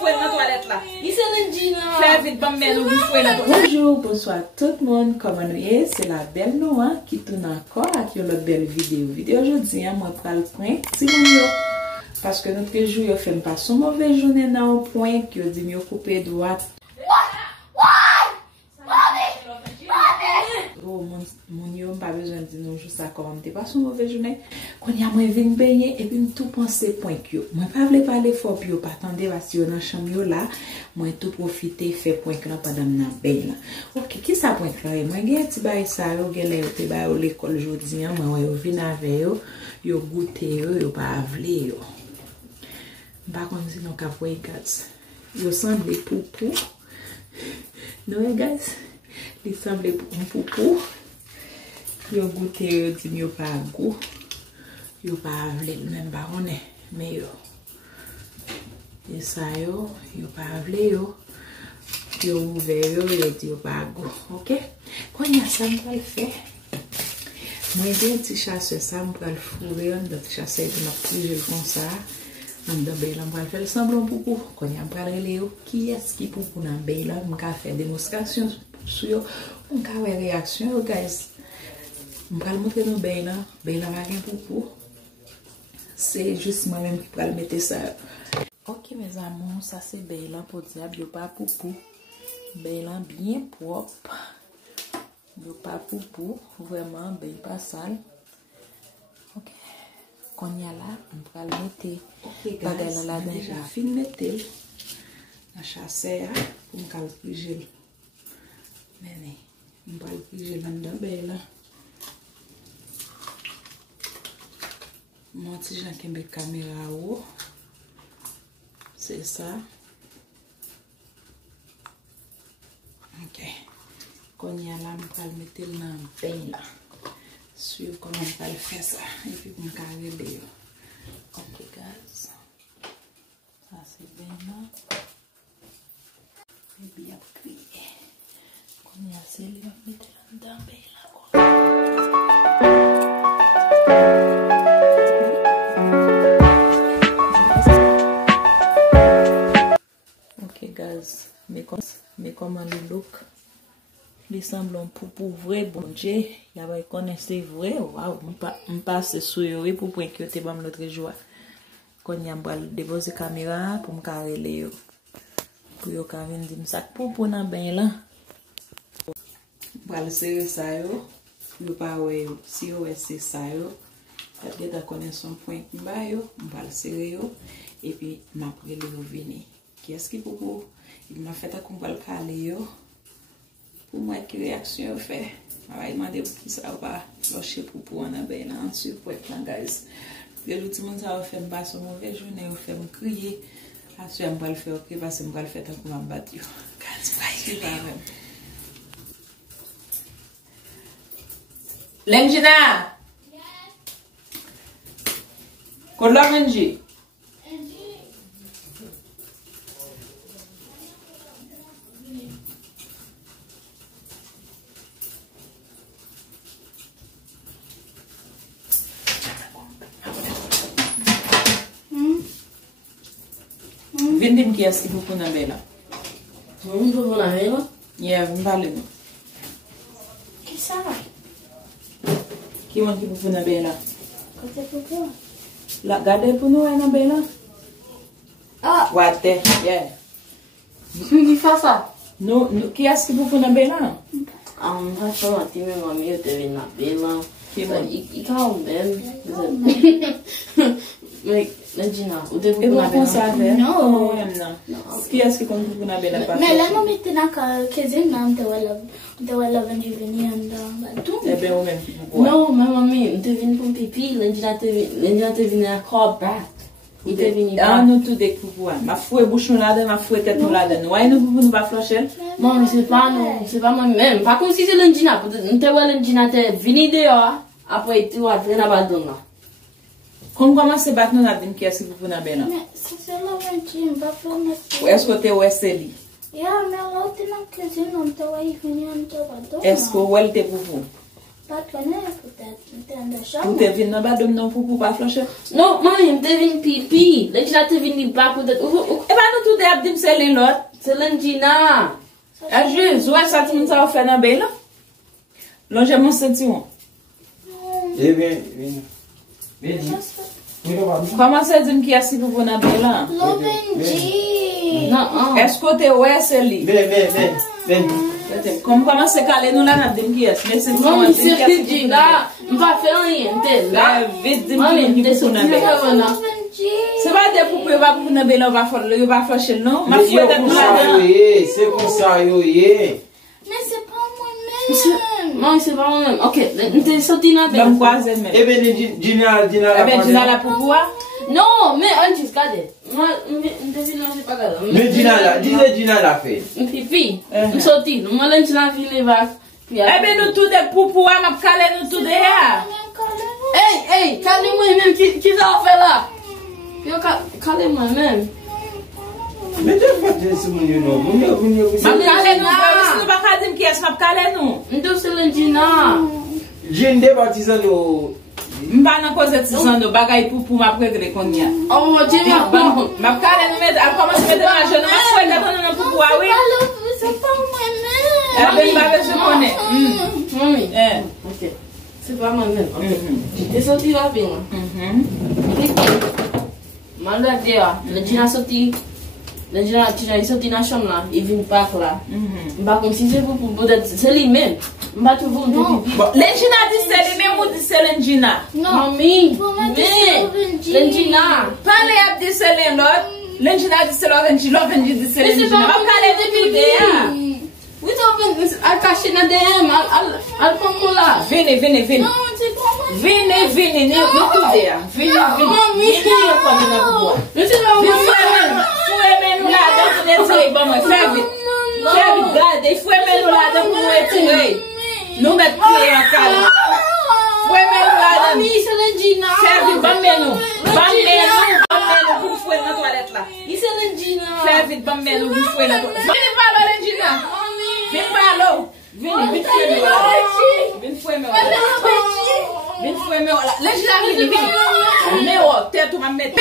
fouet dans la toilette là. Il s'est lundi là. Fais vite, bon, mais nous fouet dans la toilette. Bonjour, bonsoir tout le monde. Comment nous y est? C'est la belle Noah qui tourne encore avec une belle vidéo. Vidéo aujourd'hui, moi, pour le point, si vous parce que notre jour, fait pas son mauvais journée dans le point, qui dit mieux couper droite. Oh, mon yo, pas besoin de dire non, juste ça, comme on pas son mauvais journée. Quand il y a moins venu baigner, et puis tout penser point que yo. Moi, pas voulais parler fort, puis yo, pas attendre, parce que dans la chambre là, moi, tout profiter, faire point que là, pendant na bain là. Ok, qui ça point que là? Moi, j'ai un petit bail ça, yo, j'ai les petit bail à l'école aujourd'hui, moi, yo, vin avec yo, goûter yo, pas avler yo. Par contre, si nous avons un gaz, il semble poupou. Non, guys, il semble un poupou. Il goûte, il dit, il pas goût. Il pas avlé, même baronne. Mais yo, et ça, il pas avlé, il ouvert, il dit, il pas goût. Ok? Quand il y a ça, on va le faire. Moi, j'ai un petit chasseur, ça, on va le fourrer, un petit chasseur, il m'a pris comme ça. On va faire semblant pour quand il y a un parallèle qui est-ce qui pour nous là on va faire démonstration sur on va faire réaction guys on va montrer nos bain là va rien pour c'est juste moi même qui va le mettre ça. Ok mes amours, ça c'est bain là pour dire bio pas poupou, bain là bien propre, bio pas poupou, vraiment bain pas sale. Ok. Quand il y a là, on va le mettre. Ok, guys, là déjà fin mettre la chasseur pour me calculer. Mais on va le piger là-dedans, là. Moi, si j'ai une caméra haut, c'est ça. Ok. Quand il y a là, on va le mettre dans le bain là. Sur comment on va le faire ça et puis on va regarder. Ok guys, ça c'est bien là et bien cuit. Quand il y a assez, on va mettre là-dedans là. Ok guys, mais comment le look? Il semble un poupou vrai, bon Dieu, il va connaître c'est vrai, waouh, on passe sur eux pour point que tu vas me l'autre jour. Quand il y a déposer caméra pour me carrer pour yo venir dire ça poupou dans bain là. Pour le serrer ça yo pas ouais si yo c'est ça yo, peut-être à connaître son point bas yo, on va le serrer yo et puis m'après le revenir. Qu'est-ce qui poupou? Il m'a fait qu'on va le caler yo. Pour moi, quelle réaction fait? Je vais demander pour qui ça va lâcher pour en avoir là en dessous pour être là, guys. L'autre monde ça va faire me passer une mauvaise journée, va faire me crier. Après, je vais le faire, ok, parce que je vais le faire tant que je vais me battre. Guys, Lengina! Qu'on l'a mangé? Vendim qui est-ce qui vous prend là? Vous pouvez la là? Yeah, vous parlez. Qui ça? Qui vous prend là? Côté pour La garde pour nous là? Ah! What the? Yeah. Qui fait ça? Non, qui est-ce qui vous prend là? Ah, on va faire un petit peu de mieux de venir là. Qui va? Il calme même. Mais Gina, vous devez vous faire ça avec? Non. Qui est-ce qui compte pour nous là? Mais là, nous mettons dans la cuisine, on doit venir dans tout. C'est bien ou même qui vous Non, ma mamie, on te vient pour pipi, Gina te vient à corps bath. Il te vient ah, nous tout découvrir. Ma fouet bouchon là-dedans, ma fouet tête là dedans. Ouais, nous pouvons pas flasher. Non, c'est pas moi-même. Pas comme si c'est Lengina. On te voit Lengina te venir dehors. Après, tu vas venir à là. Comment se battre nous là-dedans qui est-ce que vous pouvez là? Mais c'est là où on va faire notre... Est-ce que tu es Wesley? Yeah, mais là, tu es dans la cuisine, on doit y venir, on doit Est-ce que vous êtes pour vous? Pas connaître peut-être. T'es en de Ou chambre. te vin nan badom nan poupou pa flanche? Non, maman, je devine pipi. Là, je te vini pas pour être. E pa nou tout ap dim se len lot? C'est l'engina. A juz, wè sa ti moun sa ou fè nan bey la? Longe mon sentiron. Eh bien, Benji. Koman se dim ki asi poupou nan bey la? Lovenji. Non, Esko te wè se li? Ben. Koman se kale nou la nan dim ki asi? Men se non, koman c'est dim ki asi petit poupou là. nan On va faire rien. T'es bey? là. La vit dim ki Maman, len ki t'es poupou nan sorti bey. là. Lovenji. Se pa de poupou yo pa poupou nan bey la, yo pa flanche l non? Ma Yo fouet tet nou la konsa yo dan. ye, se konsa yo ye. Mais c'est pas moi-même. Non, c'est pas moi-même. Ok, t'es sorti là. Bam kwaze men. Eh bien, Dina E ben dina la poupou wa? Non, mais on dit, regardez. Moi, je devine, je sais pas grave. Mais Dina la fait. Pipi. Je sorti. Moi, là, je l'ai vu les vagues. E ben nou tout de poupou wa, map kale nou tout de ya. Hey, calmez-moi même, qui ça fait là? Yo, calmez-moi même. Mais tu fais des souvenirs, non? Map kale nou, si nou pa ka dim ki es, map kale nou. Ndo c'est l'engina. Jinde batizan yo. Mpa nan koze tizan nou, bagay poupou map regle kon ya. Oh, Dieu m'a bon. Map kale nou met, ap koman se mette nan jen, map fwe katon nan poupou wa, oui? C'est pas moi-même. E ben mba ve se konen. Mami. Eh. Ok. C'est pas moi-même. Ok. T'es sorti là, bien. Malgré dia, l'engina sorti. L'engina il sorti dans la chambre là. Il vient pas là. Mba comme si c'est pour peut-être c'est lui-même. Mba tu veux Non. Lenjina di se li, men mou di se lenjina. Non. Mami. Pour moi, c'est Mais Lovenji. l'engina. Pale ap di se len lot, lenjina di se lovenji, lovenji di se Mais c'est lenjina. pas Map kale nou tout de ya. Oui, tu as caché dans DM, al prend là. Vini, vini, vini. Non, c'est pas moi. Vini, nou tout de ya. Vini. Vini yo komi nan poupou wa. Mais c'est pas moi. Fwe men nou la dan pou netire ba mwen, fè vit. Fè vit gade, fwe men nou la dan pou netire. Nou met kle an kal. Fwe men nou la dan. Mami, c'est l'engina. Fè vit, ban men nou. Ban men nou pou fwe nan toalet la. C'est l'engina. Fè vit, ban men nou pou fwe nan toalet. Vini pa lo lenjina. Vini pa lo. Vini, vini fwe men wala. Vini fwe men wala. Vini fwe men wala. Lenjina vini, vini. Me wo, tè tou ma met.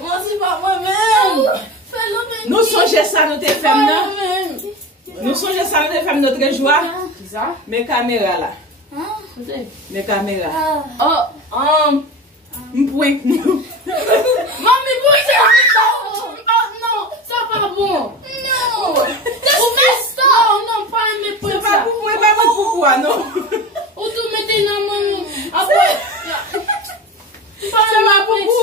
Moi, c'est pas moi-même. Nou sonje sa nou te fem nan? Nou sonje sa nou te fem notre joie? Qui ça? Me kamera la. Me kamera. Oh, Mpwenk nou. Mami, pourquoi c'est non, c'est pas bon. Non. Non, pas mes Se potes. pa poupou, e pa mwen poupou a nou. Ou tu mettez dans mon. Après. Se pa poupou,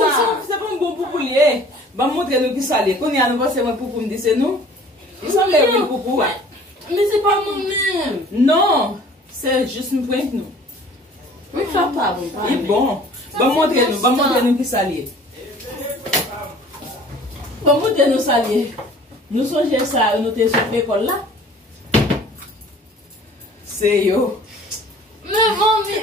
se pa mbon poupou liye. Ba montre nou ki sa liye. Kon ya nou pa se mwen poupou mdise nou. I san le mwen poupou a. Mais c'est pas moi-même. Non, se just mpwenk nou. Oui, ça pas bon. I bon. Ba montre nou ki sa liye. Ba montre nou sa liye. Nou sonje sa, nou te sou l'ekol la. Se yo. Mais mami,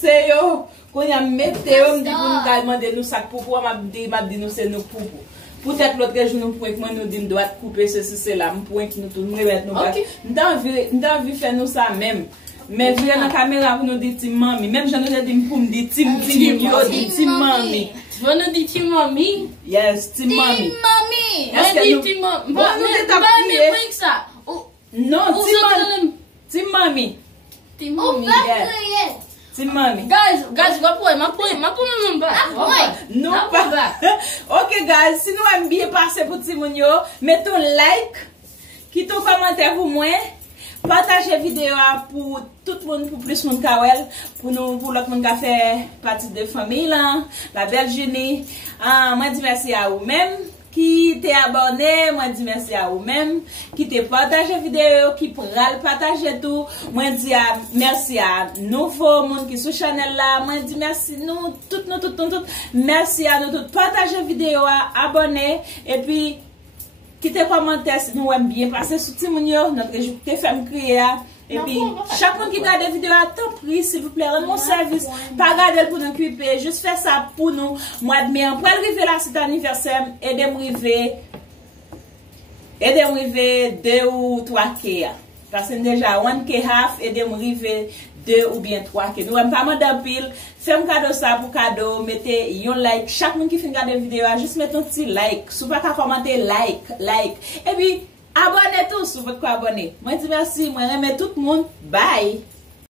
Se yo. Kon ya mette yo mdi pou nou ka mande nou sak poupou, mabdi nou se nou poupou. Poutet lotre jou nou mpwenk man nou di mdouat koupe se se la, mpwenk nou tout, mrebet nou bak. Ndan vi fè nou sa mèm. Men vire nan kamera pou nou di tim mami. Mèm jan nou di mpou mdi tim yo, di tim mami. tu vas nous dire ti mami? Yes, tim mami. Mami. Est-ce que On dit nous- ti mami. Bon, nous Mais t'as pas appuyé. mais pas que ça. Non, Ou tim mami. ça Tim mami. ti Ou mami. va yeah. crier. Tim mami. Guys, va pour ma non pas. Nou pa. Ok guys, si nou am biye pase pou ti moun yo, meton like, kiton komentè pou mwen, partage video a pou tout moun, pou plus moun kawel, pou lot moun ka fè pati de fami lan, la Belgini. Mwen di mersi a ou men, ki te abone, mwen di mersi a ou men, ki te partage video, ki pral partage tout, mwen di mersi a nouvo moun ki sou chanel la, mwen di mersi nou, tout, mersi a nou tout, partage video a, abone, et puis, ki te kommente si nou wèm bien passe sou ti moun yo, notre jou te fèm kriye a, et puis, chaque moun ki gade video a, tant pris, s'il vous plaît, rend mon service, pas gade pou nou kupe, juste fè sa pou nou, mwa d'me, pou el rive la cet anniversaire, edem rive, Aidez-moi arriver 2 ou 3 K. Parce que déjà 1K half, aidez-moi arriver 2 ou bien 3K. Nous, pas mandar pile. Fais-moi cadeau ça pour cadeau. Mettez un like. Chaque monde qui fait regarder la vidéo, juste mettez un petit like. Si vous pas qu'à commenter, like. Et puis, abonnez tous si vous voulez abonner. Moi, je dis merci. Moi, je remets tout le monde. Bye.